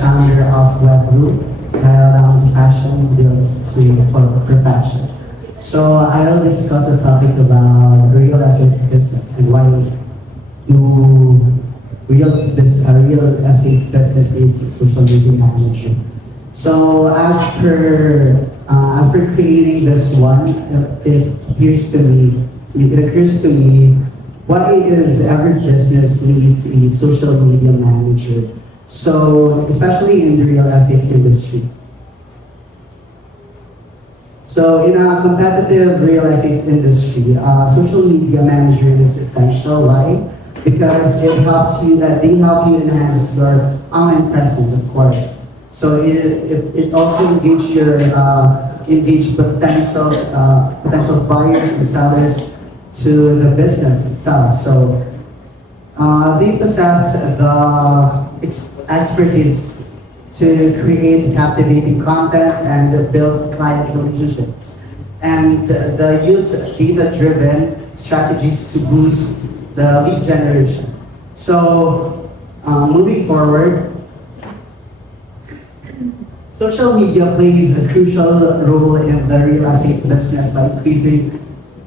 founder of Web Group, dial down to passion, built to for perfection. So I will discuss a topic about real estate business and why do real estate business needs a social media manager. So as per creating this one, it occurs to me, why is every business needs a social media manager? So especially in the real estate industry. So in a competitive real estate industry, social media manager is essential. Why? Because they help you enhance your online presence, of course. So it also engage potential buyers and sellers to the business itself. So they possess the expertise to create captivating content and build client relationships. And they use data-driven strategies to boost the lead generation. So moving forward, social media plays a crucial role in the real estate business by increasing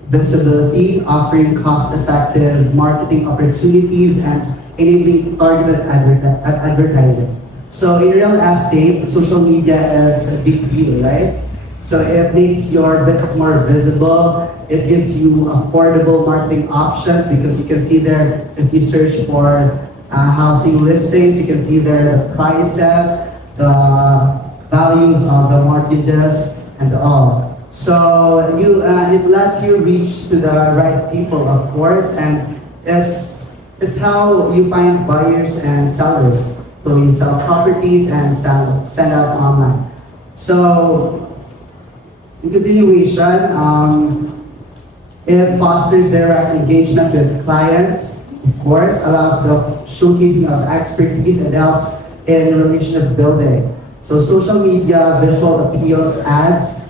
visibility, offering cost-effective marketing opportunities, and enabling targeted advertising. So in real estate, social media is a big deal, right? So it makes your business more visible. It gives you affordable marketing options because you can see there, if you search for housing listings, you can see there the prices, the values of the mortgages, and all. So it lets you reach to the right people, of course, and it's how you find buyers and sellers. So you sell properties and stand out online. So in continuation, it fosters direct engagement with clients, of course, allows the showcasing of expertise, and helps in relationship building. So social media visual appeals adds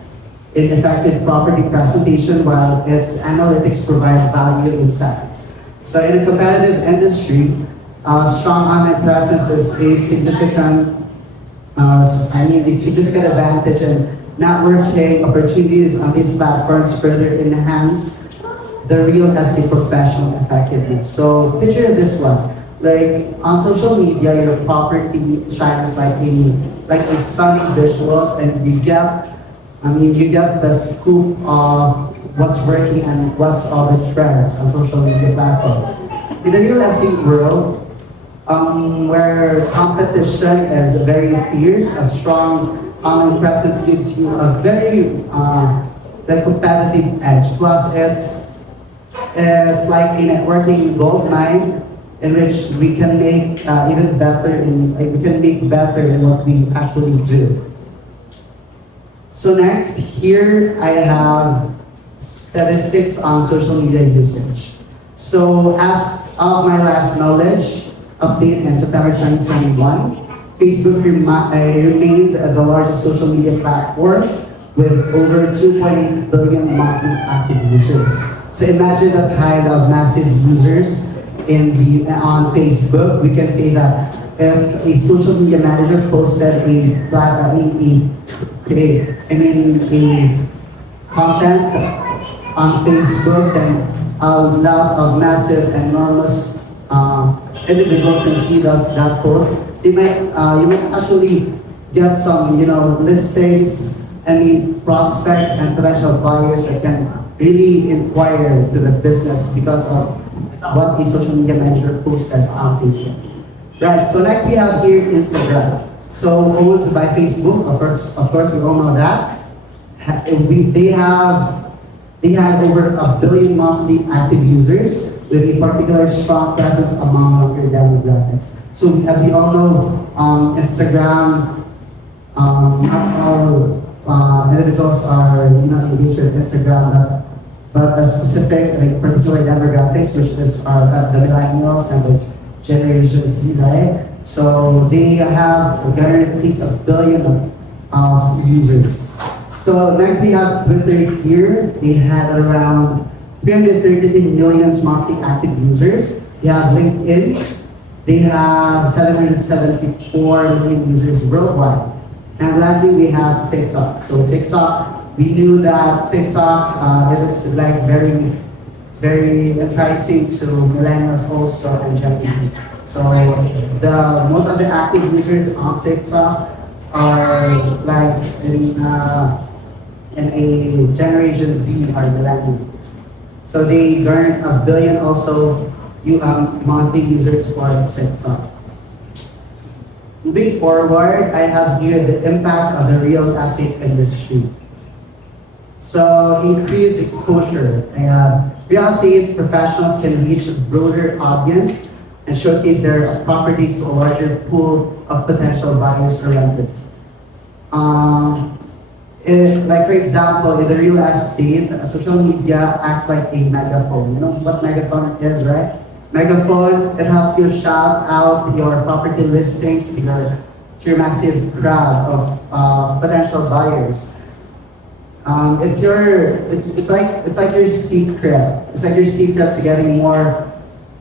in effective property presentation, while its analytics provide value insights. So in a competitive industry, strong online presence is a significant advantage, and networking opportunities on these platforms further enhance the real estate professional effectiveness. So picture this one, like on social media, your property shines like a stunning visuals, and you get the scoop of what's working and what's all the trends on social media platforms. In the real estate world, where competition is very fierce, a strong online presence gives you a very the competitive edge. Plus, it's like a networking gold mine in which we can make even better in what we actually do. So next, here I have statistics on social media usage. So as of my last knowledge update in September 2021, Facebook remained the largest social media platforms with over 2.8 billion monthly active users. So imagine the kind of massive users on Facebook. We can say that if a social media manager posted a content on Facebook, then a lot of massive, enormous individuals can see that post. You might actually get some, listings, prospects and potential buyers that can really inquire to the business because of what the social media manager posted on Facebook. Right, so next we have here Instagram. So owned by Facebook, of course we all know that. They have over 1 billion monthly active users with a particular strong presence among younger demographics. So as we all know, Instagram, not all individuals are not engaged with Instagram, but a specific particular demographics, which is the millennials and the Generation Z, right? So they have gathered at least 1 billion of users. So next we have Twitter here. They had around 333 million monthly active users. We have LinkedIn, They have 774 million users worldwide. And lastly, we have TikTok. So TikTok, we knew that TikTok it is like very enticing to millennials also and Gen Z. So the most of the active users on TikTok are like in a Generation Z or millennials. So they earn a billion also monthly users for TikTok. Moving forward, I have here the impact of the real estate industry. So increased exposure. Real estate professionals can reach a broader audience and showcase their properties to a larger pool of potential buyers or renters. Like for example, in the real estate, social media acts like a megaphone. You know what megaphone is, right? Megaphone, it helps you shout out your property listings to your massive crowd of potential buyers. It's like your secret. It's like your secret to getting more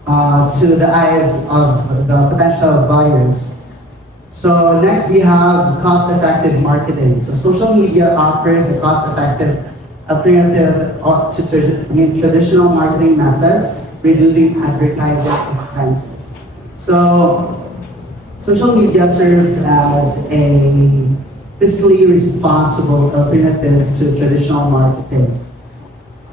to the eyes of the potential buyers. So next we have cost-effective marketing. So social media offers a cost-effective alternative to traditional marketing methods, reducing advertising expenses. So social media serves as a fiscally responsible alternative to traditional marketing.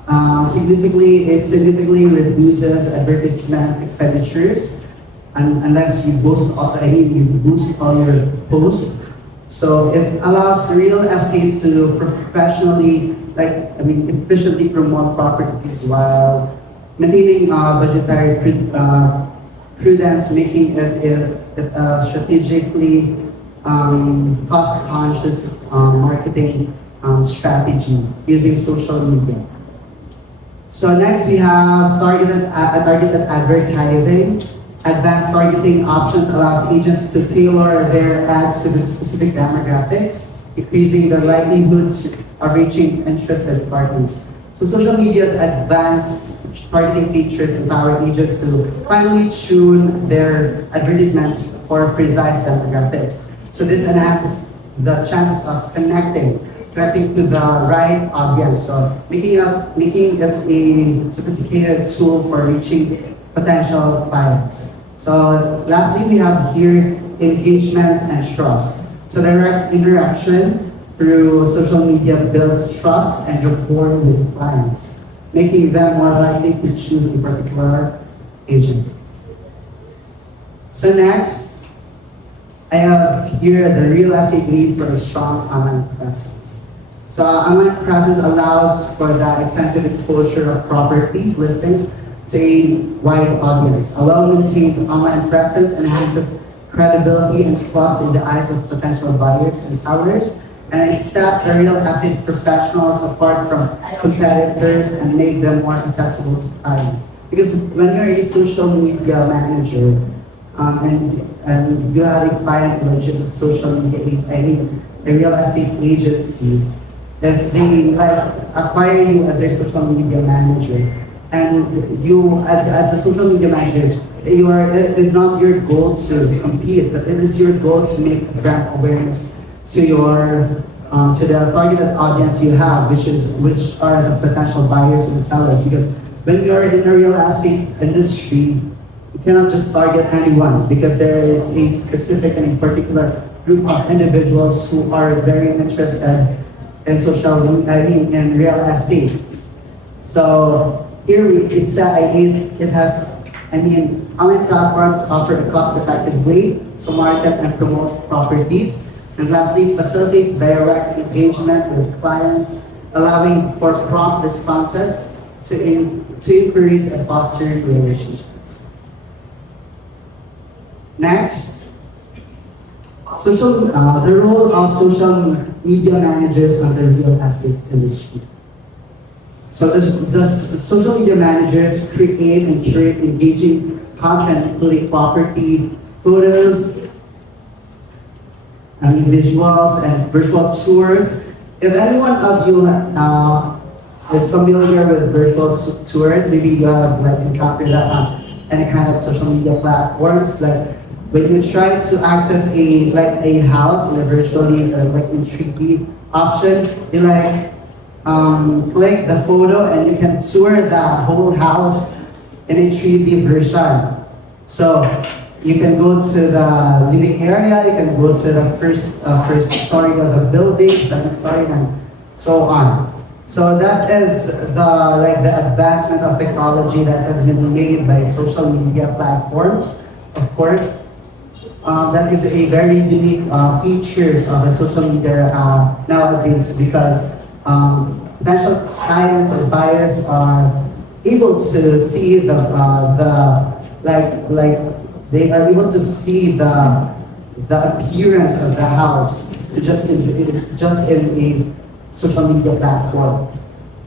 It significantly reduces advertisement expenditures unless you you boost all your posts. So it allows real estate to efficiently promote properties while maintaining budgetary prudence, making it strategically cost-conscious marketing strategy using social media. So next we have targeted advertising. Advanced targeting options allows agents to tailor their ads to the specific demographics, increasing the likelihood of reaching interested parties. So social media's advanced targeting features empower agents to finely tune their advertisements for precise demographics. So this enhances the chances of connecting to the right audience. So making it a sophisticated tool for reaching potential clients. So lastly, we have here engagement and trust. So direct interaction through social media builds trust and rapport with clients, making them more likely to choose a particular agent. So next, I have here the real estate need for a strong online presence. So online presence allows for the extensive exposure of properties listing to a wide audience. A well-maintained online presence enhances credibility and trust in the eyes of potential buyers and sellers, and it sets the real estate professionals apart from competitors and make them more accessible to clients. Because when you're a social media manager, and you have a client which is a social media, a real estate agency, if they acquire you as their social media manager, and you as a social media manager, it is not your goal to compete, but it is your goal to make brand awareness to to the targeted audience you have, which are the potential buyers and sellers. Because when you're in the real estate industry, you cannot just target anyone, because there is a specific and a particular group of individuals who are very interested in in real estate. So here online platforms offer a cost-effective way to market and promote properties. And lastly, facilitates direct engagement with clients, allowing for prompt responses to inquiries and fostering relationships. Next, the role of social media managers on the real estate industry. So the social media managers create and curate engaging content, including property, photos, visuals, and virtual tours. If any one of you is familiar with virtual tours, maybe you have encountered that any kind of social media platforms. Like when you try to access a house in a virtually like in 3D option, you click the photo and you can tour the whole house in a 3D version. So you can go to the living area, you can go to the first story of the building, second story, and so on. So that is the advancement of technology that has been made by social media platforms. Of course, that is a very unique features of the social media nowadays because potential clients or buyers are able to see like they are able to see the appearance of the house just in a social media platform.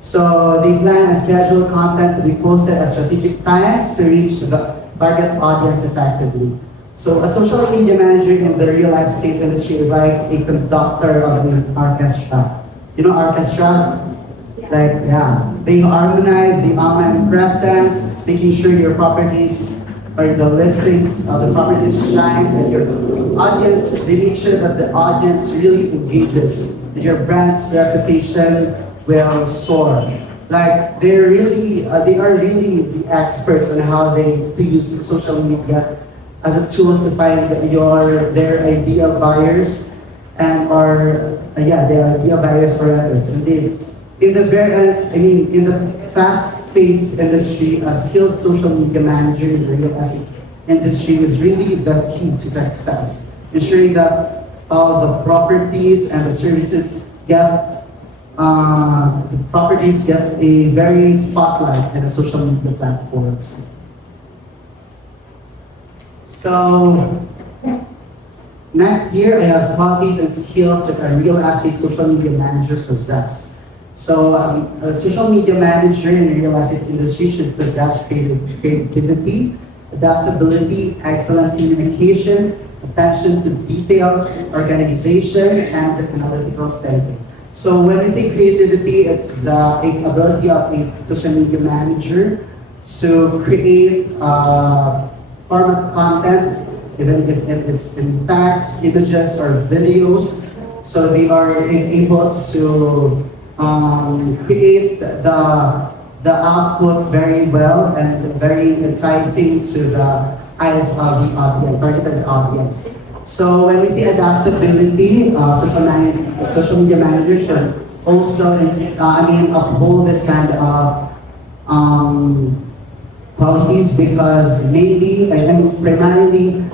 So they plan and schedule content to be posted at strategic times to reach the target audience effectively. So a social media manager in the real estate industry is like a conductor of an orchestra. You know orchestra? Like, yeah, they harmonize the online presence, making sure your properties or the listings of the properties shines and your audience, they make sure that the audience really engages and your brand's reputation will soar. Like, they are really the experts on how to use social media as a tool to find their ideal buyers and their ideal buyers for renters. And they, in the in the fast-paced industry, a skilled social media manager in the real estate industry is really the key to success, ensuring that all the properties and the services get a very spotlight in the social media platforms. So next year, I have qualities and skills that a real estate social media manager possess. So a social media manager in the real estate industry should possess creativity, adaptability, excellent communication, attention to detail, organization, and technological thinking. So when we say creativity, it's the ability of a social media manager to create format content, even if it is in text, images, or videos. So they are able to create the output very well and very enticing to the eyes of the audience, targeted audience. So when we see adaptability, social media manager should also uphold this kind of qualities because primarily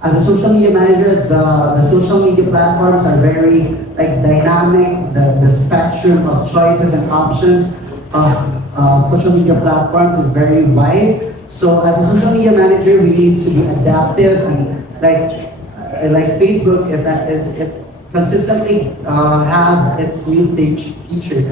as a social media manager, the social media platforms are very dynamic. The spectrum of choices and options of social media platforms is very wide. So as a social media manager, we need to be adaptive and like Facebook, it consistently have its new features.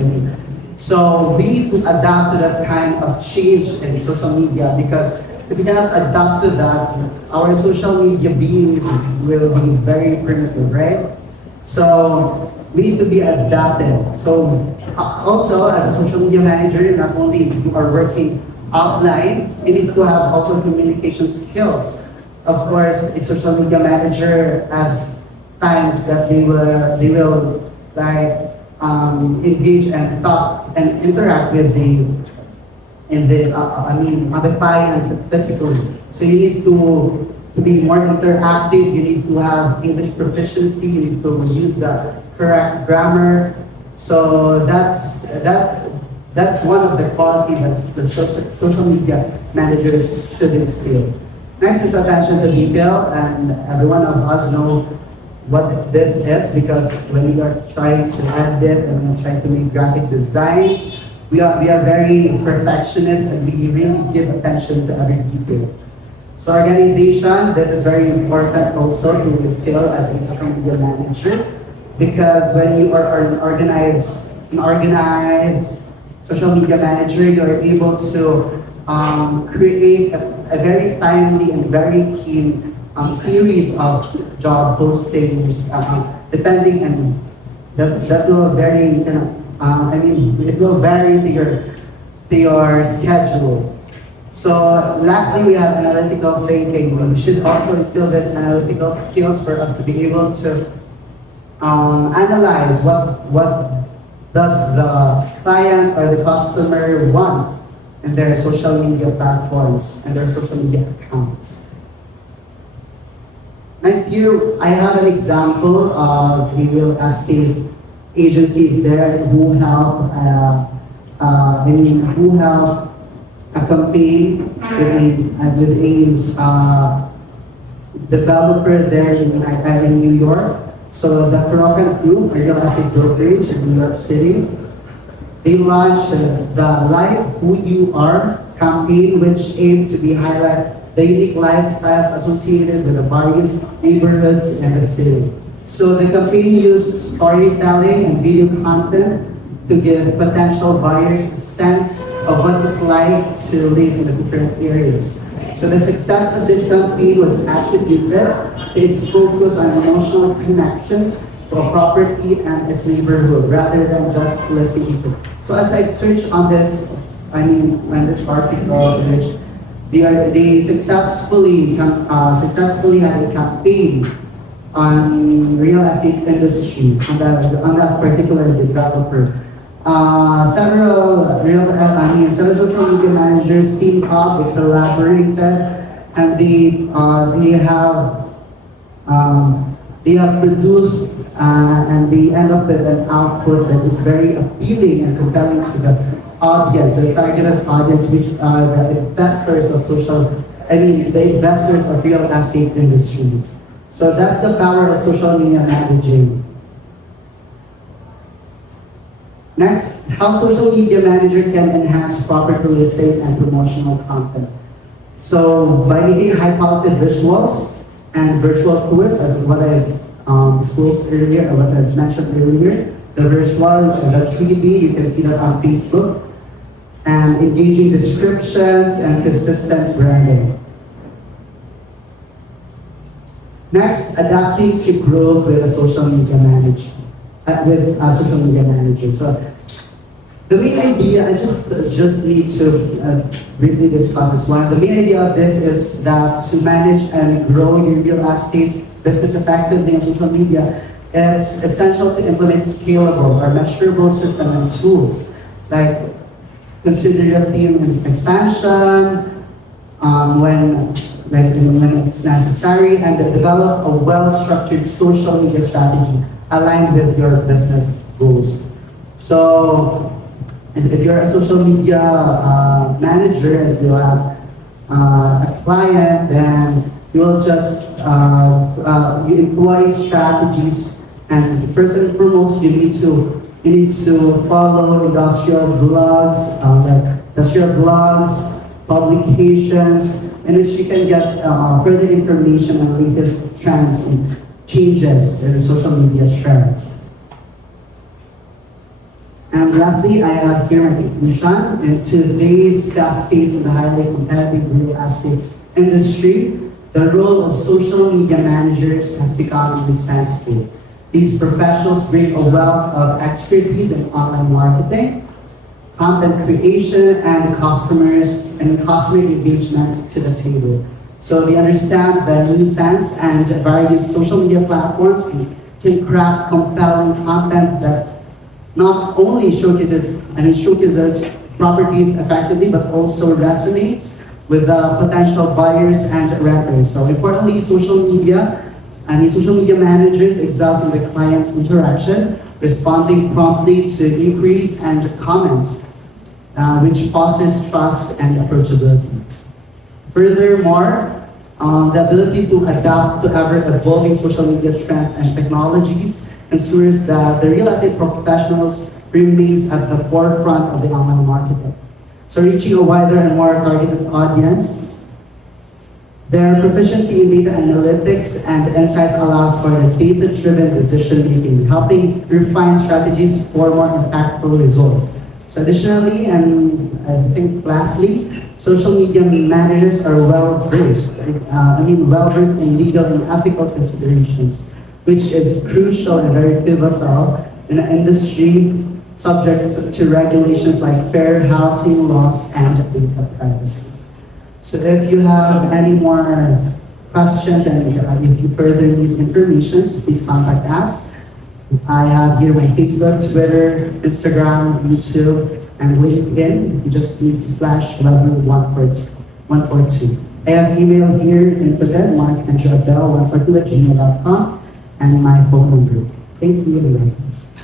So we need to adapt to that kind of change in social media because if we cannot adapt to that, our social media beings will be very primitive, right? So we need to be adaptive. So also as a social media manager, not only you are working offline, you need to have also communication skills. Of course, a social media manager has times that they will engage and talk and interact with on the client physically. So you need to be more interactive. You need to have English proficiency. You need to use the correct grammar. So that's one of the qualities that the social media managers should instill. Next is attention to detail, and every one of us know what this is because when we are trying to edit and trying to make graphic designs, we are very perfectionist and we really give attention to every detail. So organization, this is very important also to instill as a social media manager because when you are an organized social media manager, you are able to create a very timely and very keen series of job postings, depending and that will vary. It will vary to your schedule. So lastly, we have analytical thinking. We should also instill this analytical skills for us to be able to analyze what does the client or the customer want in their social media platforms and their social media accounts. Next here, I have an example of a real estate agency there who help, who help a campaign with a developer there in New York. So the Kurokan Group, a real estate brokerage in New York City, they launched the Live Who You Are campaign, which aimed to be highlight the unique lifestyles associated with the various neighborhoods in the city. So the campaign used storytelling and video content to give potential buyers a sense of what it's like to live in the different areas. So the success of this campaign was attributed to its focus on emotional connections to a property and its neighborhood rather than just listing features. So as I searched on this, on this article, in which they successfully had a campaign on real estate industry on that particular developer. Several social media managers teamed up, they collaborated, and they have produced and they end up with an output that is very appealing and compelling to the audience, the targeted audience, which are the investors of the investors of real estate industries. So that's the power of social media managing. Next, how social media manager can enhance property listing and promotional content. So by making high quality visuals and virtual tours, as what I've disclosed earlier, or what I've mentioned earlier, the virtual, the 3D, you can see that on Facebook, and engaging descriptions and consistent branding. Next, adapting to growth with a social media manager. Social media manager. So the main idea, I just need to briefly discuss this one. The main idea of this is that to manage and grow your real estate business effectively on social media, it's essential to implement scalable or measurable system and tools, like consider your team expansion when it's necessary, and develop a well-structured social media strategy aligned with your business goals. So, if you're a social media manager, if you have a client, then you will just you employ strategies, and first and foremost, you need to follow industrial blogs, publications, in which you can get further information on latest trends and changes in the social media trends. And lastly, I have here my conclusion. In today's fast-paced and highly competitive real estate industry, the role of social media managers has become indispensable. These professionals bring a wealth of expertise in online marketing, content creation, and customer engagement to the table. So they understand the nuisance and various social media platforms can craft compelling content that not only showcases properties effectively, but also resonates with potential buyers and renters. So importantly, social media managers excel in the client interaction, responding promptly to inquiries and comments, which fosters trust and approachability. Furthermore, the ability to adapt to ever-evolving social media trends and technologies ensures that the real estate professionals remains at the forefront of the online marketing. So reaching a wider and more targeted audience, their proficiency in data analytics and insights allows for the data-driven decision-making, helping refine strategies for more impactful results. So additionally, and I think lastly, social media managers are well-versed in legal and ethical considerations, which is crucial and very pivotal in an industry subject to regulations like fair housing laws and data privacy. So if you have any more questions and if you further need information, please contact us. I have here my Facebook, Twitter, Instagram, YouTube, and LinkedIn. You just need to slash level 142. I have email here inputted, markandreabell142 at gmail.com, and my phone number. Thank you very much.